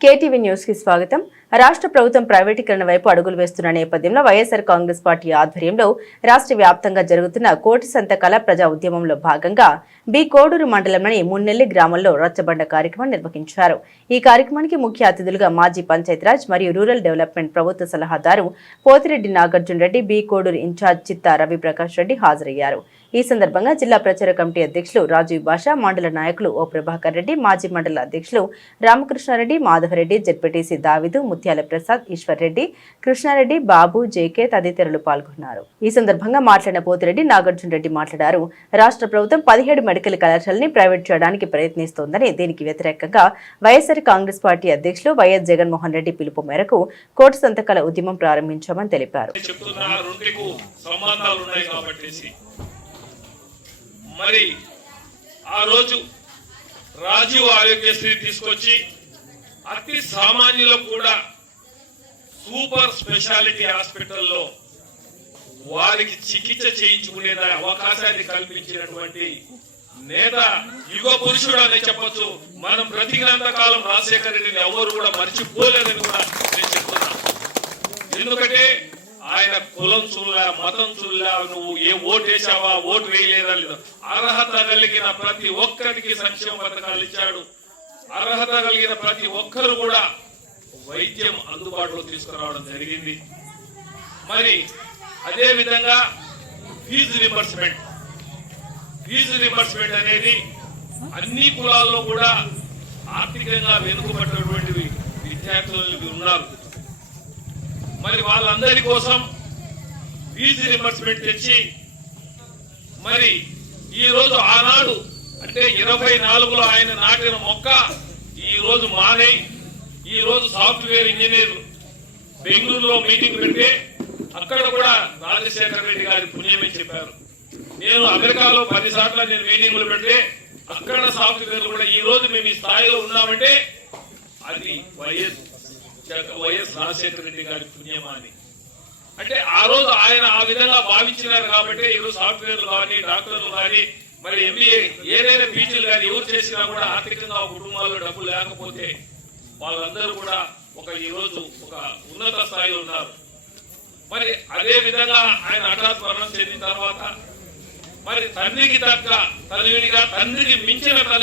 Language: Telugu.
కేటీవీ న్యూస్కి స్వాగతం. రాష్ట్ర ప్రభుత్వం ప్రైవేటీకరణ వైపు అడుగులు వేస్తున్న నేపథ్యంలో వైఎస్ఆర్ కాంగ్రెస్ పార్టీ ఆధ్వర్యంలో రాష్ట్ర వ్యాప్తంగా జరుగుతున్న కోటి సంతకాల ప్రజా ఉద్యమంలో భాగంగా బి కోడూరు మండలంలోని మున్నెల్లి గ్రామంలో రచ్చబండ కార్యక్రమం నిర్వహించారు. ఈ కార్యక్రమానికి ముఖ్య అతిథులుగా మాజీ పంచాయతీరాజ్ మరియు రూరల్ డెవలప్మెంట్ ప్రభుత్వ సలహాదారు Pothireddy Nagarjuna Reddy B Koduru in charge Chitta Raviprakash Reddy హాజరయ్యారు. ఈ సందర్భంగా జిల్లా ప్రచార కమిటీ అధ్యక్షులు రాజీవ్ భాష మండల నాయకులు ఓ ప్రభాకర్ రెడ్డి మాజీ మండల అధ్యక్షులు రామకృష్ణారెడ్డి మాధవరెడ్డి జెడ్పీటీసీ దావిదు ముత్యాల ప్రసాద్ ఈశ్వర్ రెడ్డి కృష్ణారెడ్డి బాబు జేకే తదితరులు పాల్గొన్నారు. ఈ సందర్భంగా మాట్లాడిన పోతిరెడ్డి నాగార్జున రెడ్డి మాట్లాడారు. రాష్ట్ర ప్రభుత్వం పదిహేడు మెడికల్ కళాశాలని ప్రైవేట్ చేయడానికి ప్రయత్నిస్తోందని దీనికి వ్యతిరేకంగా వైఎస్ఆర్ కాంగ్రెస్ పార్టీ అధ్యక్షులు వైఎస్ జగన్మోహన్ రెడ్డి పిలుపు మేరకు కోటి సంతకాల ఉద్యమం ప్రారంభించామని తెలిపారు చెప్తున్నా రెండుకు సంబంధాలు ఉన్నాయి కాబట్టి మరి ఆ రోజు రాజీవ్ ఆరోగ్యశ్రీ తీసుకొచ్చి అతి సామాన్యులకు కూడా సూపర్ స్పెషాలిటీ హాస్పిటల్లో వారికి చికిత్స చేయించుకునే అవకాశాన్ని కల్పించినటువంటి నేత యుగ పురుషుడు అని చెప్పొచ్చు. మనం బ్రతికినంత కాలం రాజశేఖర రెడ్డిని ఎవరు కూడా మర్చిపోలేదని కూడా నేను చెప్తున్నాను ఎందుకంటే ఆయన కులం చూడలే మతం చూడలే నువ్వు ఏ ఓటు వేసావా ఓటు వేయలేదా లేదా? అర్హత కలిగిన ప్రతి ఒక్కరికి సంక్షేమ పథకాలు ఇచ్చాడు. అర్హత కలిగిన ప్రతి ఒక్కరు కూడా వైద్యం అందుబాటులో తీసుకురావడం జరిగింది. మరి అదే విధంగా ఫీజు రిమర్స్మెంట్ ఫీజు రిమర్స్మెంట్ అనేది అన్ని కులాల్లో కూడా ఆర్థికంగా వెనుకబడినటువంటి విద్యార్థులు ఉన్నారు. మరి వాళ్ళందరి కోసం ఫీజు రిమర్స్మెంట్ తెచ్చి మరి ఈ రోజు ఆనాడు అంటే ఇరవై నాలుగులో ఆయన నాటిన మొక్క ఈ రోజు మానే. ఈ రోజు సాఫ్ట్వేర్ ఇంజనీర్ బెంగళూరులో మీటింగ్ పెడితే అక్కడ కూడా రాజశేఖర రెడ్డి గారి పుణ్యమే చెప్పారు. నేను అమెరికాలో పది సార్లు నేను మీటింగులు పెడితే అక్కడ సాఫ్ట్వేర్ కూడా ఈ రోజు మేము ఈ స్థాయిలో ఉన్నామంటే అది వైఎస్ వైఎస్ రాజశేఖర రెడ్డి గారి పుణ్యమా అని అంటే ఆ రోజు ఆయన ఆ విధంగా భావించినారు కాబట్టి ఈరోజు సాఫ్ట్వేర్లు కానీ డాక్టర్లు కానీ మరి ఎంబీఏ ఏదైనా పీజీలు కానీ ఎవరు చేసినా కూడా ఆర్థికంగా కుటుంబాల్లో డబ్బులు లేకపోతే వాళ్ళందరూ కూడా ఒక ఈరోజు ఒక ఉన్నత స్థాయిలో ఉన్నారు. మరి అదే విధంగా ఆయన హఠాత్ మరణం చెందిన తర్వాత మరి తండ్రికి తగ్గ తల్లి తండ్రికి మించిన తల్లి